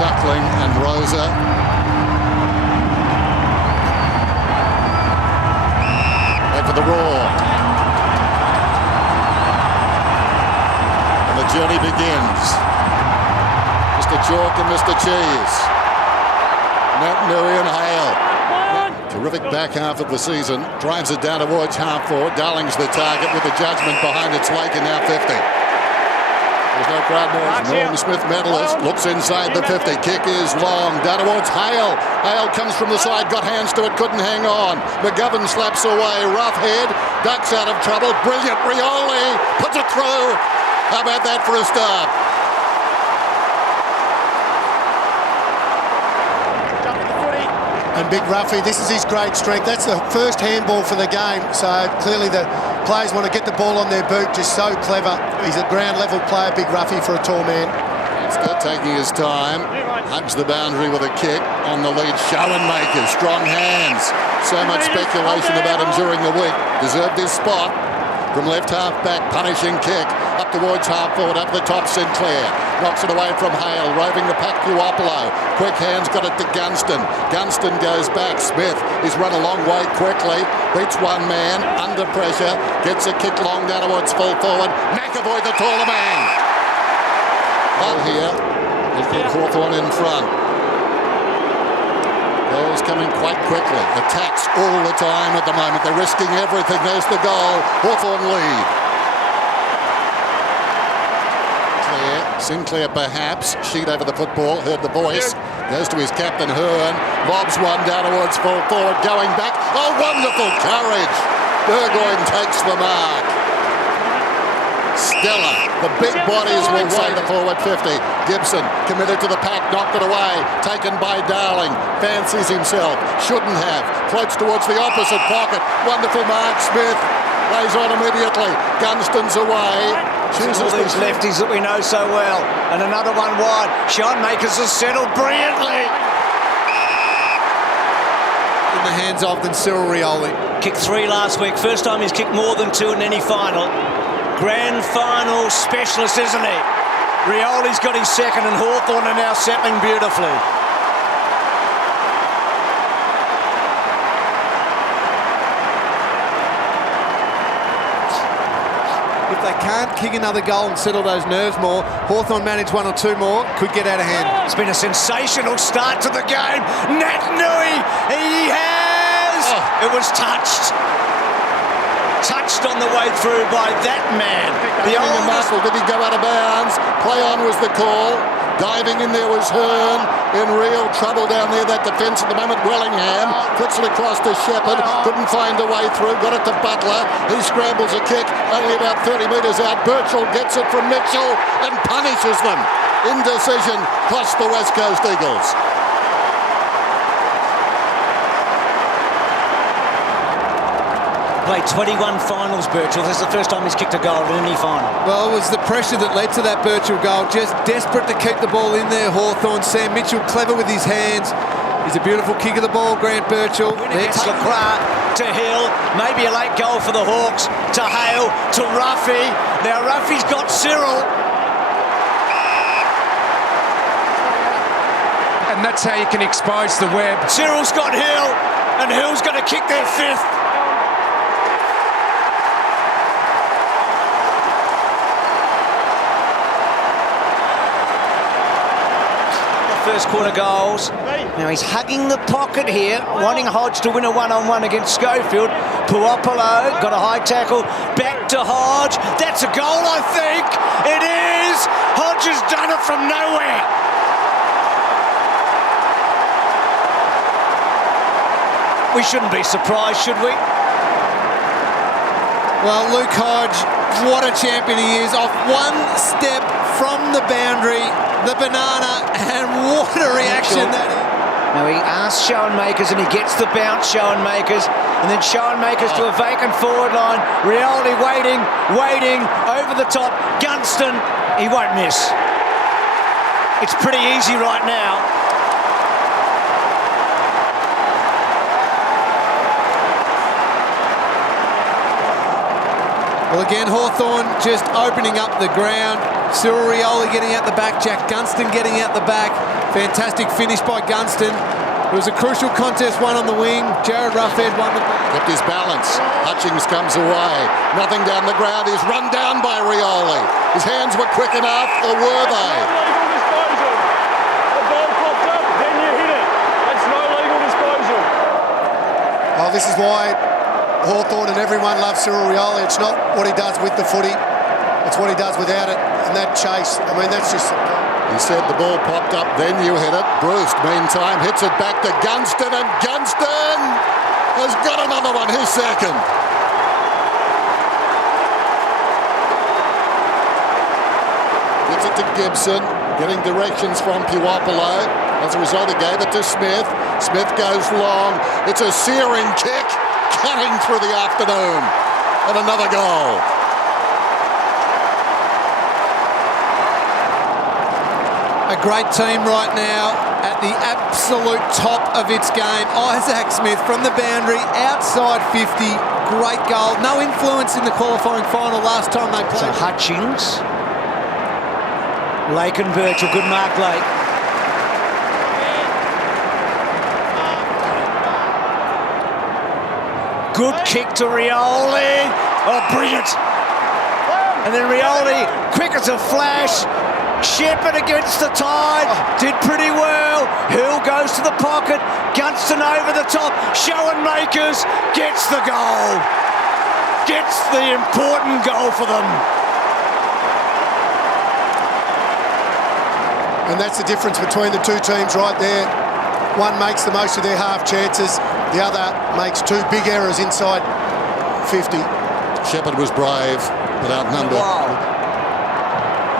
Suckling and Rosa. Wait for the roar. And the journey begins. Mr. Chalk and Mr. Cheese. Matt Newey and Hale. Terrific back half of the season. Drives it down towards half forward. Darling's the target with the judgment behind its leg in now 50. There's no crowd noise. Norm Smith medalist looks inside the 50. Kick is long. Down towards Hale. Hale comes from the side, got hands to it, couldn't hang on. McGovern slaps away. Rough head. Ducks out of trouble. Brilliant. Rioli puts it through. How about that for a start? And Big Ruffy, this is his great strength. That's the first handball for the game. So clearly the players want to get the ball on their boot. Just so clever. He's a ground level player, Big Ruffy, for a tall man. Still taking his time. Hugs the boundary with a kick on the lead. Schoenmaker, strong hands. So much speculation about him during the week. Deserved his spot. From left half back, punishing kick. Up towards half forward, up the top, Sinclair. Knocks it away from Hale, roving the pack to Opolo. Quick hands, got it to Gunston. Gunston goes back. Smith is run a long way quickly. Beats one man, under pressure. Gets a kick long down towards full forward. McAvoy, the taller man. Ball here. He's got Hawthorn in front. Goals coming quite quickly. Attacks all the time at the moment. They're risking everything. There's the goal. Hawthorn lead. Sinclair perhaps. Sheet over the football. Heard the voice. Goes to his captain Hearn. Lobs one down towards full forward. Going back. Oh, wonderful courage. Burgoyne takes the mark. Stellar. The big bodies will say the forward 50. Gibson committed to the pack, knocked it away. Taken by Darling. Fancies himself. Shouldn't have. Floats towards the opposite pocket. Wonderful mark. Smith lays on immediately. Gunston's away. Chooses all these lefties that we know so well. And another one wide. Schoenmakers has settled brilliantly. In the hands of than Cyril Rioli. Kicked 3 last week. First time he's kicked more than 2 in any final. Grand final specialist, isn't he? Rioli's got his second and Hawthorn are now settling beautifully. If they can't kick another goal and settle those nerves more, Hawthorn manage 1 or 2 more, could get out of hand. It's been a sensational start to the game. Nat Nui, he has! Oh. It was touched. Touched on the way through by that man. The old muscle, did he go out of bounds? Play on was the call. Diving in there was Hearn. In real trouble down there, that defence at the moment. Wellingham flicks it across to Shepherd. Couldn't find a way through. Got it to Butler. He scrambles a kick. Only about 30 metres out. Birchall gets it from Mitchell and punishes them. Indecision cost the West Coast Eagles. Played 21 finals, Birchall. This is the first time he's kicked a goal in any final. Well, it was the pressure that led to that Birchall goal. Just desperate to keep the ball in there, Hawthorn. Sam Mitchell clever with his hands. He's a beautiful kick of the ball, Grant Birchall. It's Leclerc to Hill. Maybe a late goal for the Hawks. To Hale, to Ruffy. Now Ruffy's got Cyril. And that's how you can expose the web. Cyril's got Hill, and Hill's going to kick their 5th. First quarter goals. Now he's hugging the pocket here, wanting Hodge to win a one-on-one against Schofield. Puopolo got a high tackle, back to Hodge. That's a goal, I think. It is. Hodge has done it from nowhere. We shouldn't be surprised, should we? Well, Luke Hodge, what a champion he is. Off 1 step from the boundary, the banana, and what a reaction that is. Now he asks Schoenmakers and he gets the bounce, Schoenmakers, and then Schoenmakers to a vacant forward line. Rioli waiting, over the top. Gunston, he won't miss. It's pretty easy right now. Well, again, Hawthorn just opening up the ground. Cyril Rioli getting out the back, Jack Gunston getting out the back. Fantastic finish by Gunston. It was a crucial contest, one on the wing. Jared Ruffhead won the... Kept his balance. Hutchings comes away. Nothing down the ground. He's run down by Rioli. His hands were quick enough, or were they? Legal disposal. The ball popped up, then you hit it. That's no legal disposal. Oh, this is why Hawthorn and everyone loves Cyril Rioli. It's not what he does with the footy. It's what he does without it. And that chase, I mean, that's just... He said the ball popped up, then you hit it. Bruce, meantime, hits it back to Gunston, and Gunston has got another one, his second. Gets it to Gibson, getting directions from Puopolo. As a result, he gave it to Smith. Smith goes long. It's a searing kick, cutting through the afternoon. And another goal. A great team right now at the absolute top of its game. Isaac Smith from the boundary, outside 50, great goal. No influence in the qualifying final last time they played. So Hutchings, Lake and Birchall, good mark, Lake. Good kick to Rioli. Oh, brilliant. And then Rioli, quick as a flash. Shepherd against the tide, did pretty well. Hill goes to the pocket, Gunston over the top, Showen Makers gets the goal. Gets the important goal for them. And that's the difference between the two teams right there. One makes the most of their half chances, the other makes two big errors inside 50. Shepherd was brave, but outnumbered. Wow.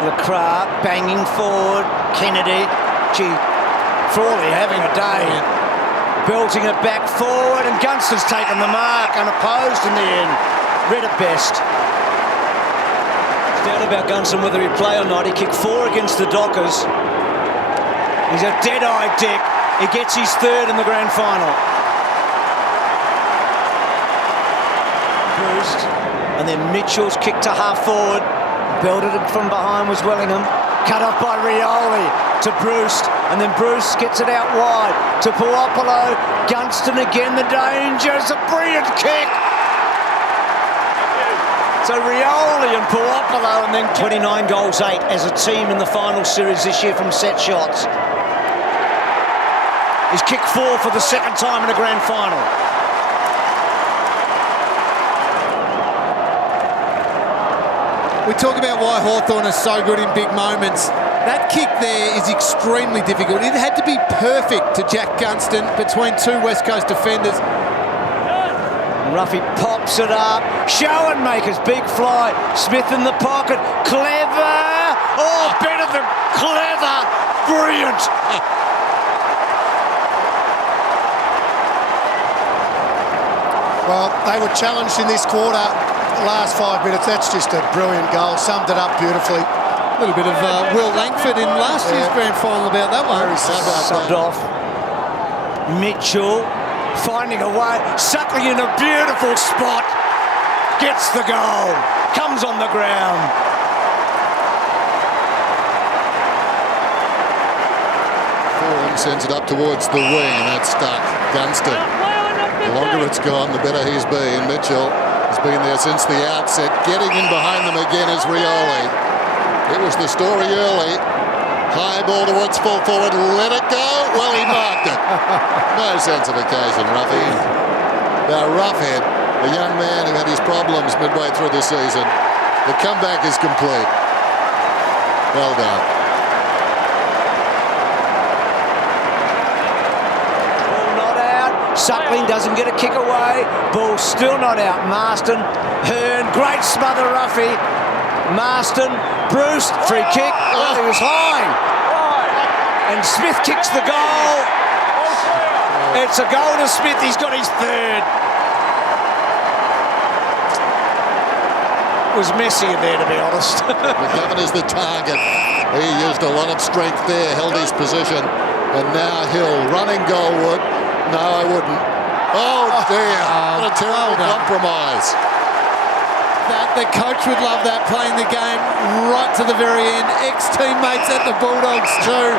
Lacroix banging forward. Kennedy, gee, Frawley having a day. Belting it back forward, and Gunston's taken the mark, unopposed in the end. Read it best. Doubt about Gunston whether he'd play or not. He kicked 4 against the Dockers. He's a dead-eyed dick. He gets his third in the grand final. Bruce, and then Mitchell's kick to half forward. Belted it from behind was Wellingham. Cut off by Rioli to Bruce, and then Bruce gets it out wide to Puopolo. Gunston again, the danger. It's a brilliant kick. So Rioli and Puopolo, and then 29 goals, 8 as a team in the final series this year from set shots. He's kicked 4 for the second time in a grand final. We talk about why Hawthorn is so good in big moments. That kick there is extremely difficult. It had to be perfect to Jack Gunston between two West Coast defenders. Ruffy pops it up. Showen Makers, big fly. Smith in the pocket. Clever. Oh, better than clever. Brilliant. Well, they were challenged in this quarter. Last 5 minutes, that's just a brilliant goal. Summed it up beautifully. A little bit of Will Langford in last year's grand final about that one. Subbed off. Mitchell finding a way. Suckling in a beautiful spot. Gets the goal. Comes on the ground. Foran sends it up towards the wing, and that's stuck. Gunston. The longer it's gone, the better he's been. Mitchell has been there since the outset. Getting in behind them again is Rioli. It was the story early. High ball towards full forward. Let it go. Well, he marked it. No sense of occasion, Ruffy. Now, Ruffhead, the young man who had his problems midway through the season. The comeback is complete. Well done. Suckling doesn't get a kick away. Ball still not out. Marston, Hearn, great smother, Ruffy. Marston, Bruce, free kick. Oh, he was high. And Smith kicks the goal. It's a goal to Smith. He's got his third. It was messy in there, to be honest. McGovern is the target. He used a lot of strength there, held his position. And now Hill running goalward. No, I wouldn't. Oh, dear. What a terrible compromise. The coach would love that, playing the game right to the very end. Ex-teammates at the Bulldogs too.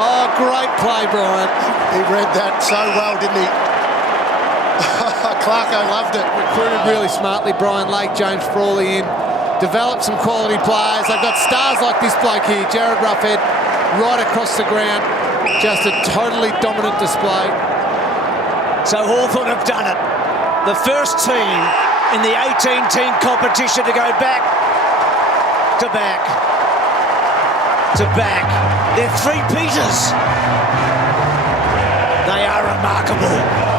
Oh, great play, Brian. He read that so well, didn't he? Clarko loved it. Recruited really smartly, Brian Lake, James Frawley in. Developed some quality players. They've got stars like this bloke here, Jared Ruffhead, right across the ground. Just a totally dominant display. So Hawthorn have done it. The first team in the 18-team competition to go back to back to back. They're three-peaters. They are remarkable.